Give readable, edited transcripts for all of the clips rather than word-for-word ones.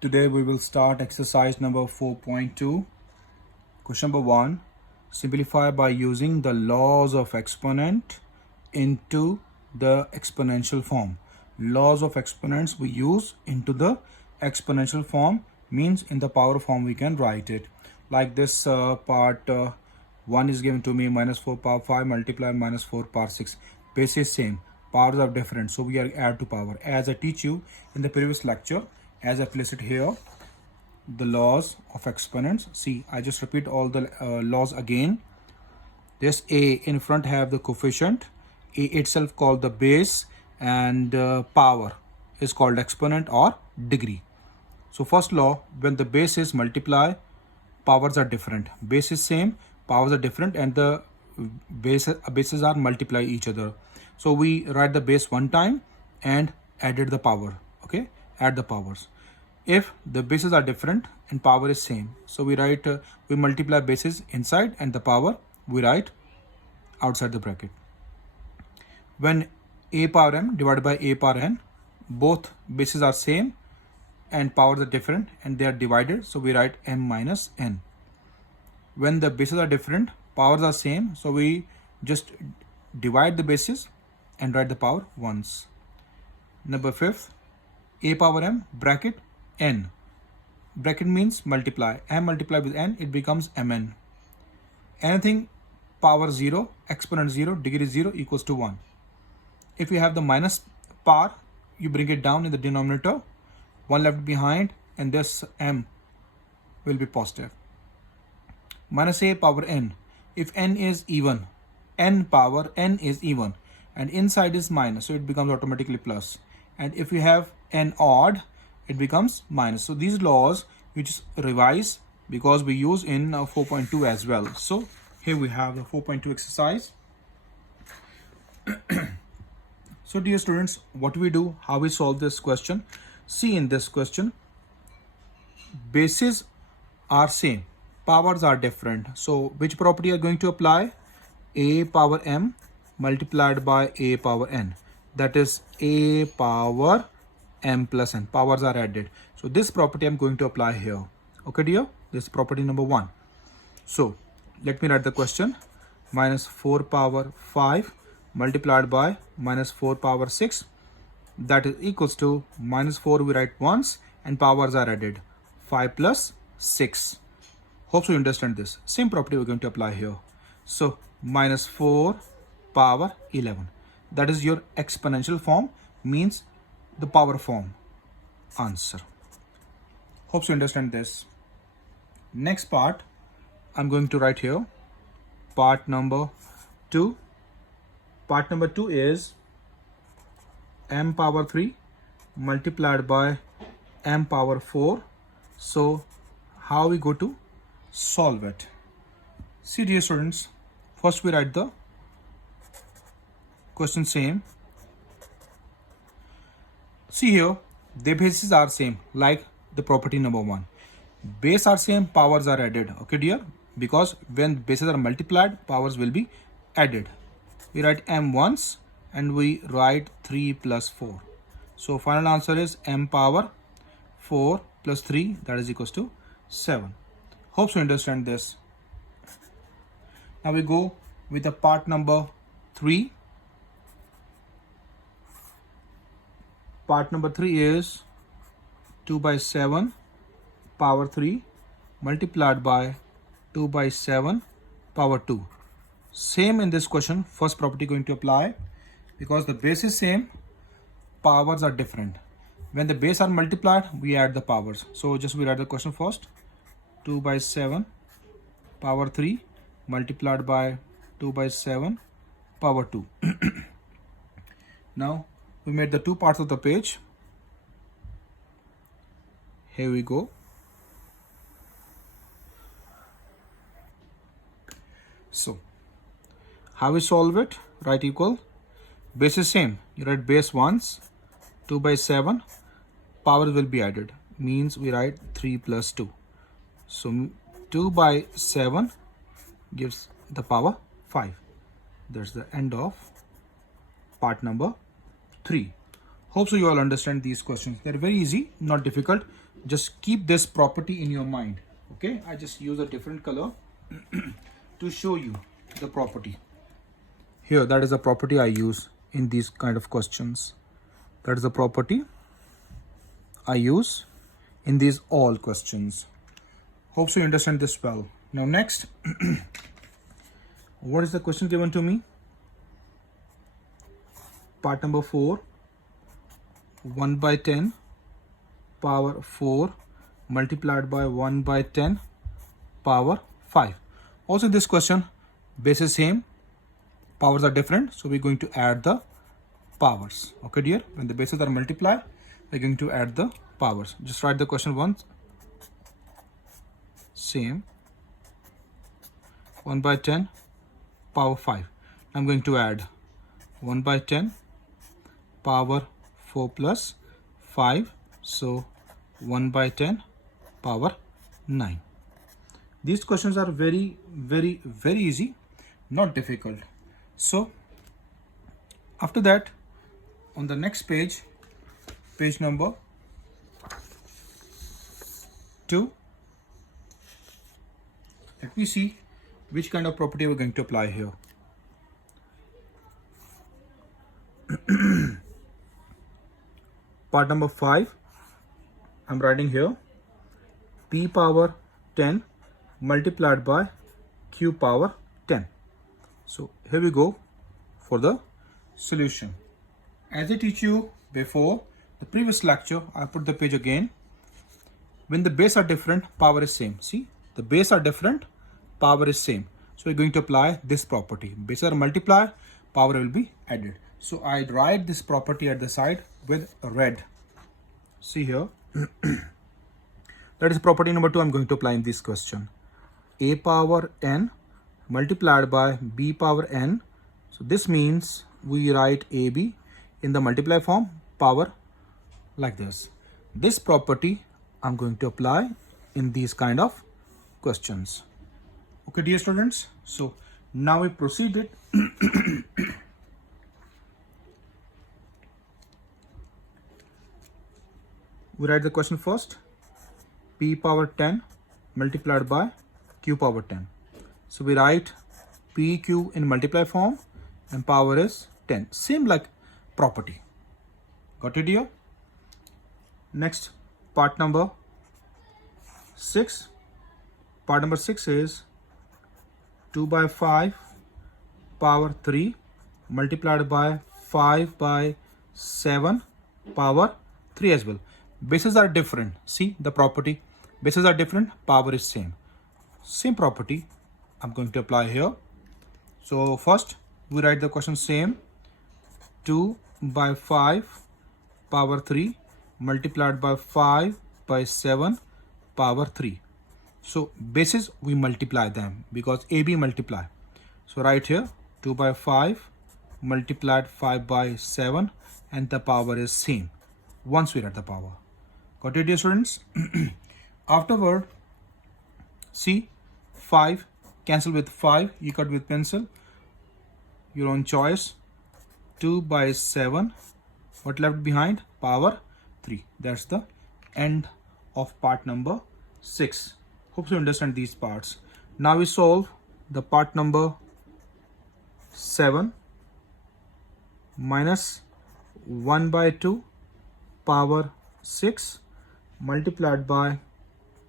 Today we will start exercise number 4.2. Question number 1. Simplify by using the laws of exponent into the exponential form. Laws of exponents we use into the exponential form, means in the power form we can write it. Like this part 1 is given to me, minus 4 power 5 multiplied minus 4 power 6. Base is same, powers are different, so we are add to power. As I teach you in the previous lecture, as I place it here, the laws of exponents. See, I just repeat all the laws again. This a in front have the coefficient, a itself called the base, and power is called exponent or degree. So first law, when the base is multiply, powers are different. Base is same, powers are different, and the bases are multiply each other. So we write the base one time and added the power. Okay, add the powers. If the bases are different and power is same, so we write we multiply bases inside and the power we write outside the bracket. When a power m divided by a power n, both bases are same and powers are different and they are divided, so we write m minus n. When the bases are different, powers are same, so we just divide the bases and write the power once. Number 5th, a power m bracket n. Bracket means multiply. M multiply with n, it becomes mn. Anything power 0, exponent 0, degree 0 equals to 1. If you have the minus power, you bring it down in the denominator, 1 left behind, and this m will be positive. Minus a power n. If n is even, n power n is even, and inside is minus, so it becomes automatically plus. And if you have n odd, it becomes minus. So these laws we just revise because we use in 4.2 as well. So here we have the 4.2 exercise. So dear students, what we do, how we solve this question? See, in this question, bases are same, powers are different. So which property are going to apply? A power m multiplied by a power n. That is a power m plus n. Powers are added. So this property I'm going to apply here. Okay dear, this is property number 1. So let me write the question. Minus 4 power 5 multiplied by minus 4 power 6. That is equals to minus 4 we write once and powers are added. 5 plus 6. Hope you understand this. Same property we're going to apply here. So minus 4 power 11. That is your exponential form, means the power form. Answer. Hope you understand this. Next part I'm going to write here. Part number 2. Part number 2 is m power 3 multiplied by m power 4. So how we go to solve it? See dear students, first we write the question same. See here, the bases are same, like the property number 1. Base are same, powers are added. Okay dear, because when bases are multiplied, powers will be added. We write m once and we write 3 plus 4. So final answer is m power 4 plus 3, that is equals to 7. Hope you understand this. Now we go with the part number 3. Part number 3 is 2 by 7 power 3 multiplied by 2 by 7 power 2. Same in this question, first property going to apply because the base is same, powers are different. When the base are multiplied, we add the powers. So just we write the question first. 2 by 7 power 3 multiplied by 2 by 7 power 2. Now we made the two parts of the page. Here we go. So how we solve it? Write equal. Base is same. You write base once. 2 by 7. Power will be added. Means we write 3 plus 2. So 2 by 7 gives the power 5. That's the end of part number 3. Hope so you all understand these questions. They're very easy, not difficult. just keep this property in your mind. Okay, I just use a different color to show you the property. Here, that is the property I use in these kind of questions. That is the property I use in these all questions. Hope so you understand this well. Now next, what is the question given to me? Part number 4, 1 by 10 power 4 multiplied by 1 by 10 power 5. Also this question, base is same, powers are different, so we're going to add the powers. Okay dear, when the bases are multiplied, we're going to add the powers. Just write the question once. Same, 1 by 10 power 5. I'm going to add 1 by 10 power 4 plus 5, so 1 by 10 power 9. These questions are very easy, not difficult. So after that, on the next page, page number 2, let me see which kind of property we're going to apply here. Part number 5, I'm writing here p power 10 multiplied by q power 10. So here we go for the solution. As I teach you before the previous lecture, I put the page again. When the base are different, power is same. See, the base are different, power is same. So we're going to apply this property. Bases are multiplied, power will be added. So I write this property at the side with red. See here. That is property number 2 I'm going to apply in this question. A power n multiplied by b power n. So this means we write ab in the multiply form, power like this. This property I'm going to apply in these kind of questions. Okay dear students, so now we proceeded. We write the question first. P power 10 multiplied by q power 10. So we write pq in multiply form and power is 10. Same like property. Got it here? Next, part number 6. Part number 6 is 2 by 5 power 3 multiplied by 5 by 7 power 3 as well. Bases are different. See the property. Bases are different, power is same. Same property I'm going to apply here. So first we write the question same. 2 by 5 power 3 multiplied by 5 by 7 power 3. So bases we multiply them because AB multiply. So right here 2 by 5 multiplied 5 by 7 and the power is same once we write the power. Got it dear students? Afterward, see 5 cancel with 5, you cut with pencil, your own choice. 2 by 7, what left behind? Power 3. That's the end of part number 6. Hope you understand these parts. Now we solve the part number 7. Minus 1 by 2 power 6 multiplied by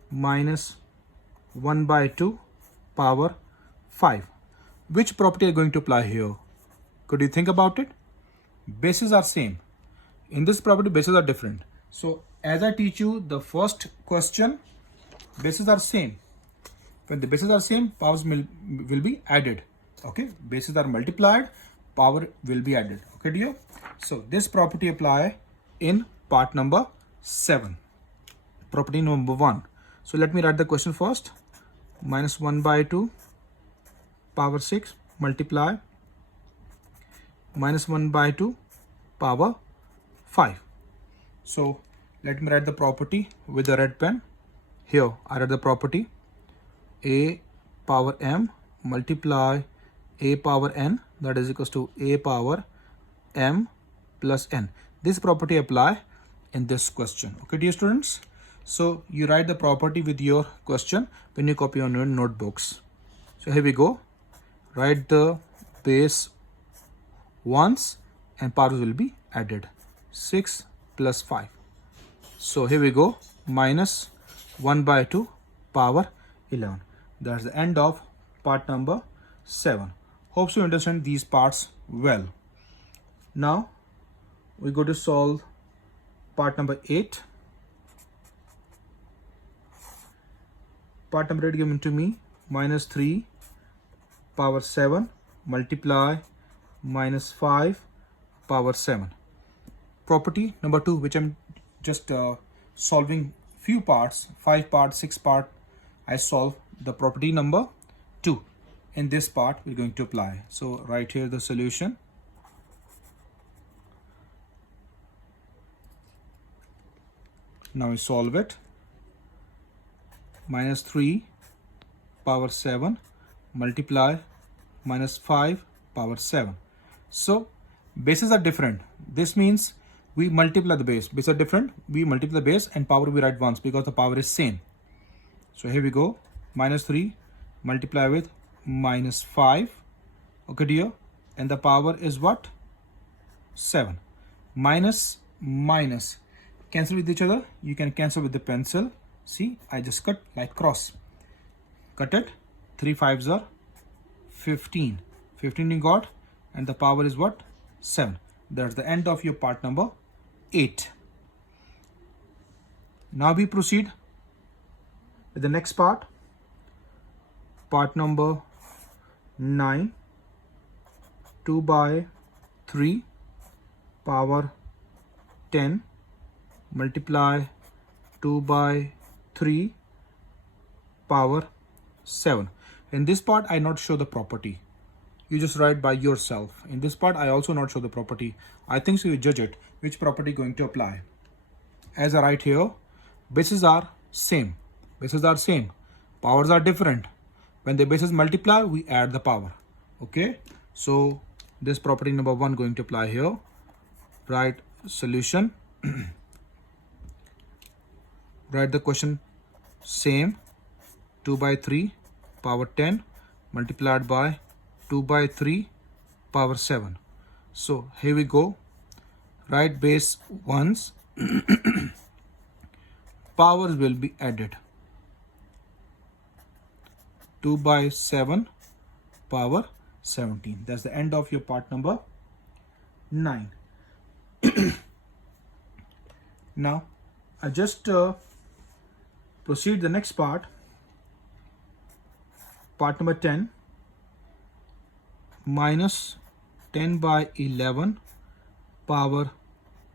minus 1 by 2 power 5. Which property are you going to apply here? Could you think about it? Bases are same. In this property, bases are different. So as I teach you the first question, bases are same. When the bases are same, powers will be added. Okay, bases are multiplied, power will be added. Okay dear? So this property apply in part number 7. Property number 1. So let me write the question first. Minus 1 by 2 power 6 multiply minus 1 by 2 power 5. So let me write the property with the red pen. Here I write the property a power m multiply a power n, that is equals to a power m plus n. This property apply in this question. Okay dear students, So you write the property with your question when you copy on your notebooks. So here we go. Write the base once and powers will be added. 6 plus 5. So here we go. Minus 1 by 2 power 11. That's the end of part number 7. Hope you understand these parts well. Now we go to solve part number 8. Part number 8 given to me. Minus 3 power 7 multiply minus 5 power 7. Property number 2, which I'm just solving few parts, 5 part, 6 part. I solve the property number 2. In this part we're going to apply. So right here the solution. Now we solve it. Minus 3 power 7 multiply minus 5 power 7. So bases are different. This means we multiply the base. Bases are different. We multiply the base and power we write once because the power is same. So here we go. Minus 3 multiply with minus 5. Okay dear. And the power is what? 7. Minus minus. Cancel with each other. You can cancel with the pencil. See, I just cut like cross. Cut it. 3 5s are 15. 15 you got. And the power is what? 7. That's the end of your part number 8. Now we proceed with the next part. Part number 9. 2 by 3 power 10 multiply 2 by 3 power 7. In this part I not show the property. You just write by yourself. In this part I also not show the property. I think so you judge it which property going to apply. As I write here, bases are same. Bases are same. Powers are different. When the bases multiply, we add the power. Okay. So this property number 1 going to apply here. Write solution. Write the question same. 2 by 3 power 10 multiplied by 2 by 3 power 7. So here we go. Write base once. Powers will be added. 2 by 7 power 17. That's the end of your part number 9. Now I just proceed the next part. Part number 10. Minus 10 by 11 power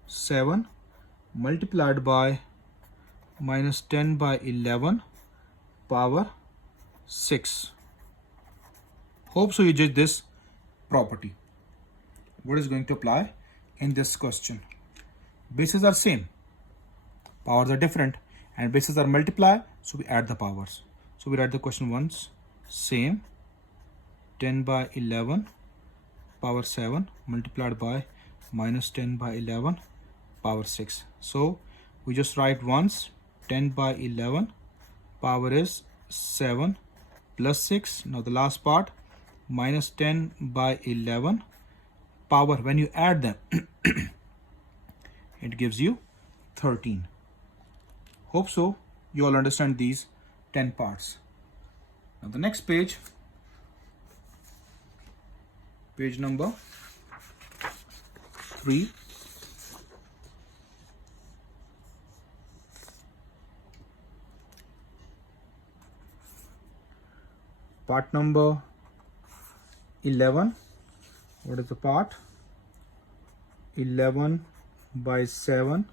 7 multiplied by minus 10 by 11 power 6. Hope so you judge this property. What is going to apply in this question? Bases are same, powers are different, and bases are multiply, so we add the powers. So we write the question once. Same. 10 by 11 power 7 multiplied by minus 10 by 11 power 6. So we just write once. 10 by 11 power is 7 plus 6. Now the last part, minus 10 by 11 power, when you add them it gives you 13. Hope so you all understand these 10 parts. Now the next page, page number 3. Part number 11. What is the part? 11 by 7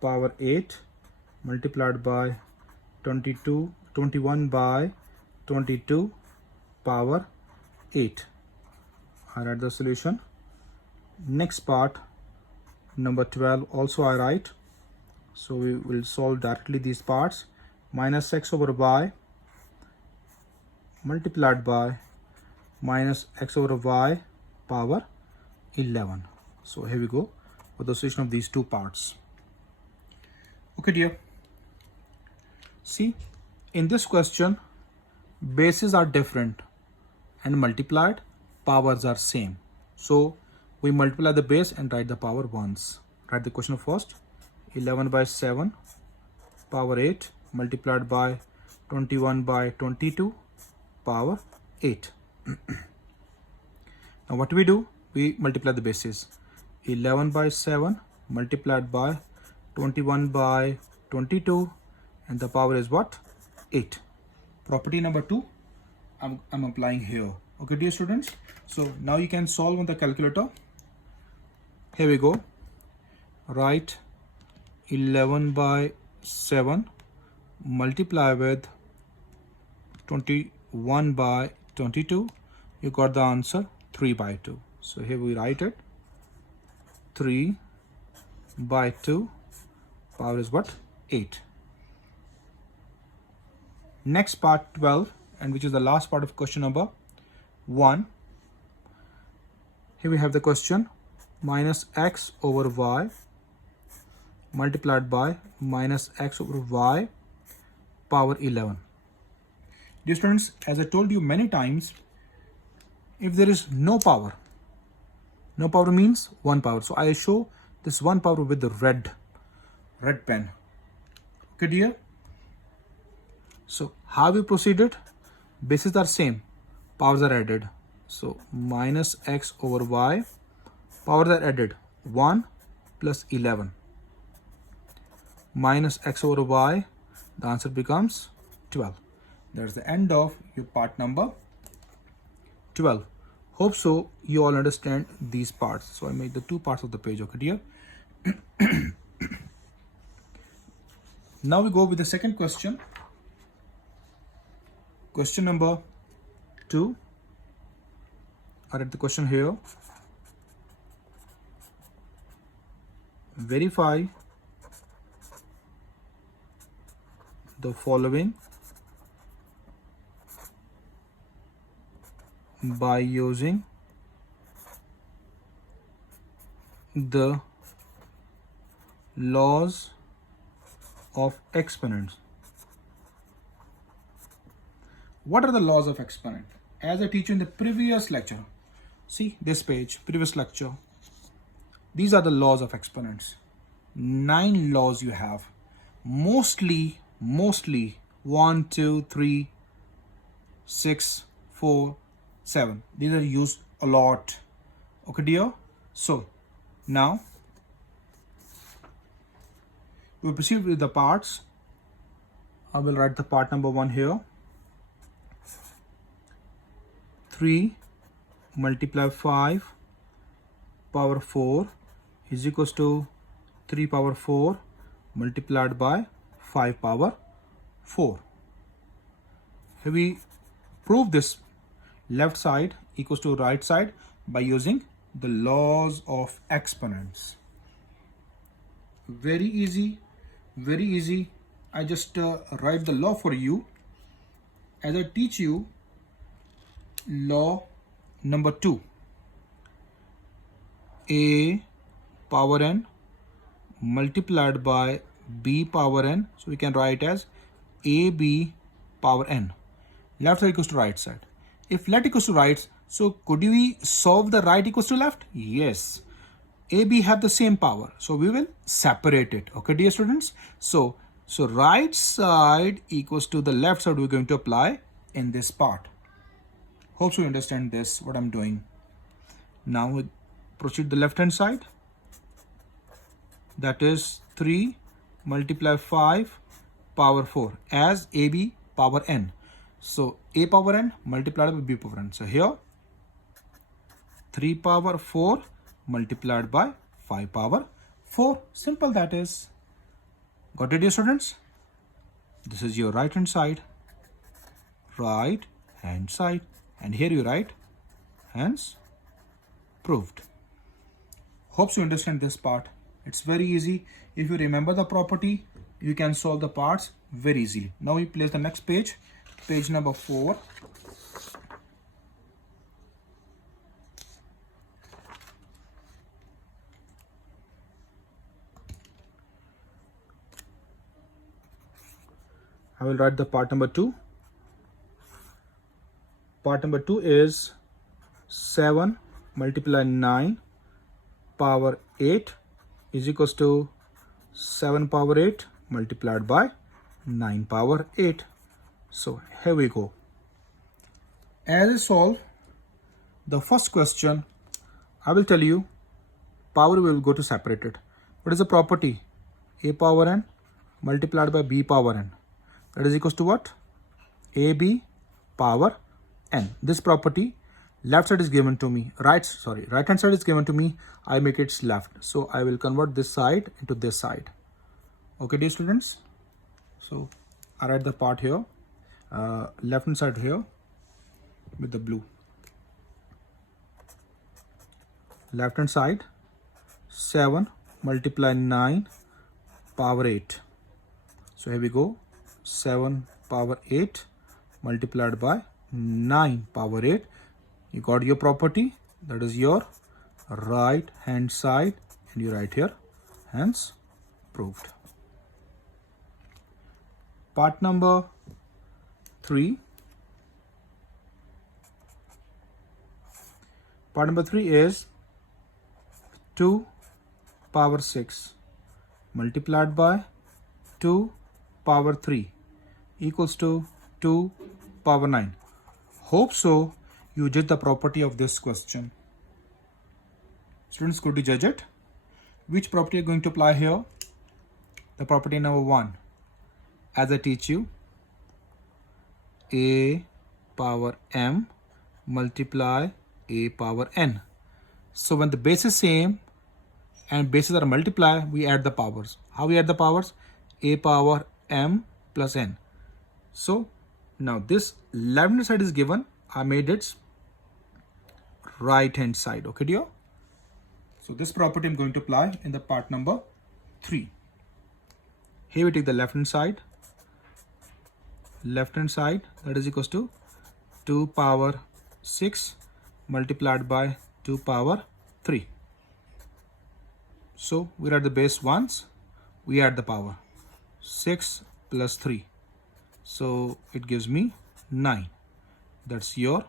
power 8 multiplied by 21 by 22 power 8. I write the solution. Next part, number 12, also I write. So we will solve directly these parts. Minus x over y multiplied by minus x over y power 11. So here we go for the solution of these two parts. Okay dear, See, in this question, bases are different and multiplied powers are same. So we multiply the base and write the power once. Write the question first. 11 by 7 power 8 multiplied by 21 by 22 power 8. Now what do? We multiply the bases. 11 by 7 multiplied by 21 by 22, and the power is what? 8. Property number 2 I'm applying here. Okay, dear students, so now you can solve on the calculator. Here we go. Write 11 by 7 multiply with 21 by 22. You got the answer 3 by 2. So here we write it. 3 by 2 power is what? 8. Next part 12, and which is the last part of question number 1. Here we have the question: minus x over y multiplied by minus x over y power 11. Dear students, as I told you many times, if there is no power means one power. So I show this one power with the red pen. Okay, dear. So how we proceeded? Bases are same, powers are added. So minus x over y, powers are added, 1 plus 11. Minus x over y, the answer becomes 12. That's the end of your part number 12. Hope so you all understand these parts. So I made the 2 parts of the page. Okay, dear. Now we go with the second question. Question number 2. I read the question here. Verify the following by using the laws of exponents. What are the laws of exponent? As I teach you in the previous lecture, see this page, previous lecture. These are the laws of exponents. 9 laws you have. Mostly 1, 2, 3, 6, 4, 7. These are used a lot. Okay, dear. So now we proceed with the parts. I will write the part number 1 here. 3 multiply 5 power 4 is equals to 3 power 4 multiplied by 5 power 4. Here we prove this left side equals to right side by using the laws of exponents. Very easy, very easy. I just write the law for you as I teach you. Law number 2, a power n multiplied by b power n. So we can write as ab power n. Left side equals to right side. If left equals to right, so could we solve the right equals to left? Yes. AB have the same power, so we will separate it. Okay, dear students. So right side equals to the left side. We're going to apply in this part. Hope you understand this, what I'm doing. Now we proceed the left hand side. That is 3 multiply 5 power 4 as AB power n. So a power n multiplied by b power n. So here 3 power 4 multiplied by 5 power 4. Simple that is. Got it, dear students? This is your right hand side. Right hand side. And here you write, hence proved. Hope you understand this part. It's very easy. If you remember the property, you can solve the parts very easily. Now we place the next page, page number 4. I will write the part number 2. Part number 2 is 7 multiply 9 power 8 is equals to 7 power 8 multiplied by 9 power 8. So here we go. As I solve the first question, I will tell you power will go to separated. What is the property? A power n multiplied by b power n. That is equals to what? ab power n. This property, left side is given to me, right hand side is given to me. I make its left, so I will convert this side into this side. Okay, dear students. So I write the part here, left hand side here with the blue. Left hand side 7 multiply 9 power 8. So here we go, 7 power 8 multiplied by 9 power 8. You got your property, that is your right hand side, and you write here, hence proved. Part number 3. Part number 3 is 2 power 6 multiplied by 2 power 3 equals to 2 power 9. Hope so you judge the property of this question. Students, could you judge it? Which property are you going to apply here? The property number 1. As I teach you, a power m multiply a power n. So when the base is same and bases are multiplied, we add the powers. How we add the powers? A power m plus n. So now this left hand side is given. I made its right hand side. Okay, dear. So this property I'm going to apply in the part number 3. Here we take the left hand side. Left hand side, that is equals to 2 power 6 multiplied by 2 power 3. So we write the base once, we add the power. 6 plus 3. So it gives me 9. That's your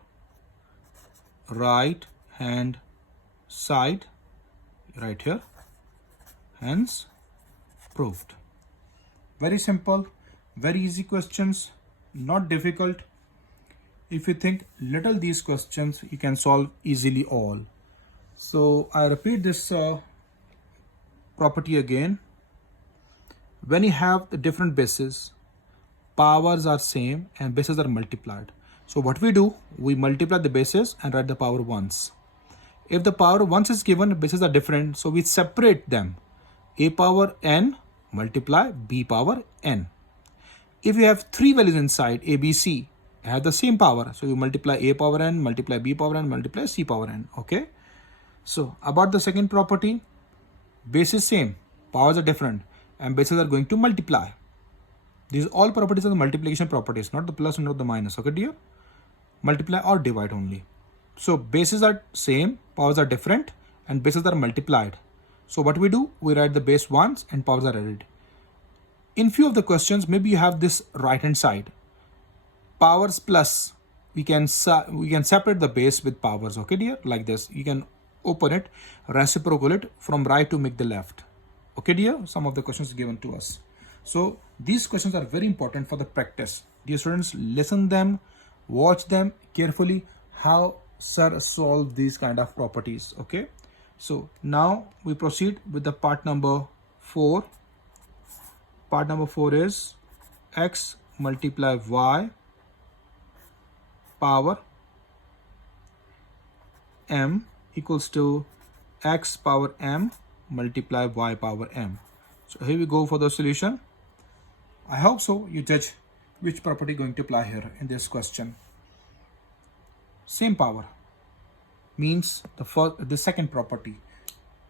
right hand side right here, hence proved. Very simple, very easy questions, not difficult. If you think little these questions, you can solve easily all. So I repeat this property again. When you have the different bases, powers are same and bases are multiplied. So what we do, we multiply the bases and write the power once. If the power once is given, bases are different, so we separate them. A power n multiply b power n. If you have 3 values inside, a, b, c, have the same power, so you multiply a power n, multiply b power n, multiply c power n. Okay. So about the second property, base is same, powers are different, and bases are going to multiply. These all properties are the multiplication properties, not the plus and not the minus. Okay, dear? Multiply or divide only. So bases are same, powers are different, and bases are multiplied. So what we do, we write the base once and powers are added. In few of the questions, maybe you have this right hand side. Powers plus, we can separate the base with powers. Okay, dear? Like this. You can open it, reciprocal it from right to make the left. Okay, dear? Some of the questions given to us. So these questions are very important for the practice. Dear students, listen them, watch them carefully, how sir solve these kind of properties. Okay. So now we proceed with the part number 4. Part number 4 is x multiply y power m equals to x power m multiply y power m. So here we go for the solution. I hope so you judge which property going to apply here in this question. Same power means the second property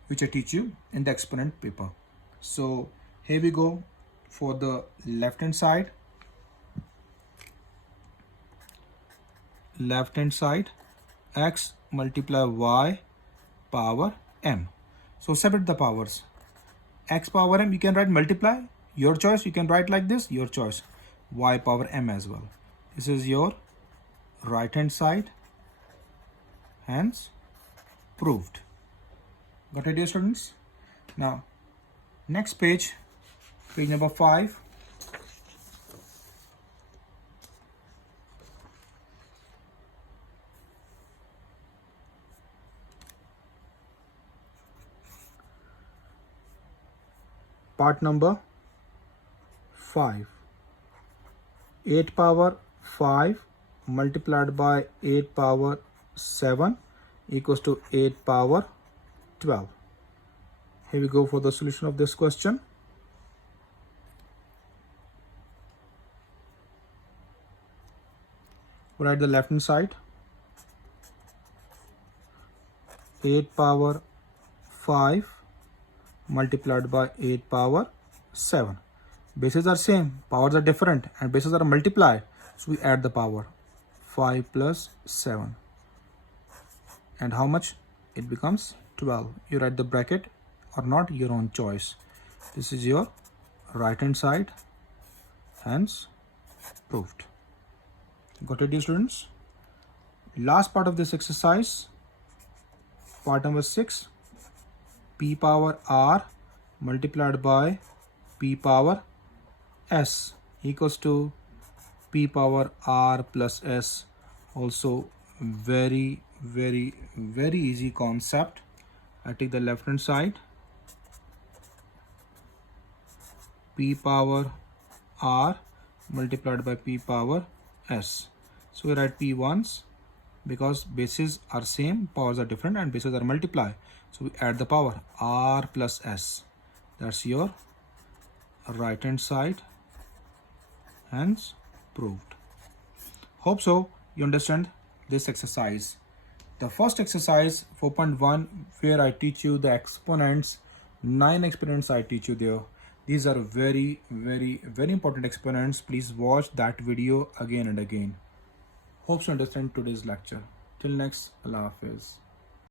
which I teach you in the exponent paper. So here we go for the left hand side. Left hand side, x multiply y power m. So separate the powers. X power m, you can write multiply, your choice. You can write like this, your choice. y power m as well. This is your right hand side, hence proved. Got it, dear students? Now, next page, page number 5. Part number 5. 8 power 5 multiplied by 8 power 7 equals to 8 power 12. Here we go for the solution of this question. Write the left hand side. 8 power 5 multiplied by 8 power 7. Bases are same, powers are different, and bases are multiplied. So we add the power. 5 plus 7. And how much? It becomes 12. You write the bracket or not, your own choice. This is your right hand side, hence proved. Got it, dear students? Last part of this exercise, part number 6. P power r multiplied by p power s equals to p power r plus s. Also very easy concept. I take the left hand side. P power r multiplied by p power s. So we write p once because bases are same, powers are different, and bases are multiplied. So we add the power r plus s. That's your right hand side, hence proved. Hope so you understand this exercise. The first exercise 4.1, where I teach you the exponents, 9 exponents I teach you there. These are very important exponents. Please watch that video again and again. Hope you understand today's lecture. Till next, Allah Hafiz.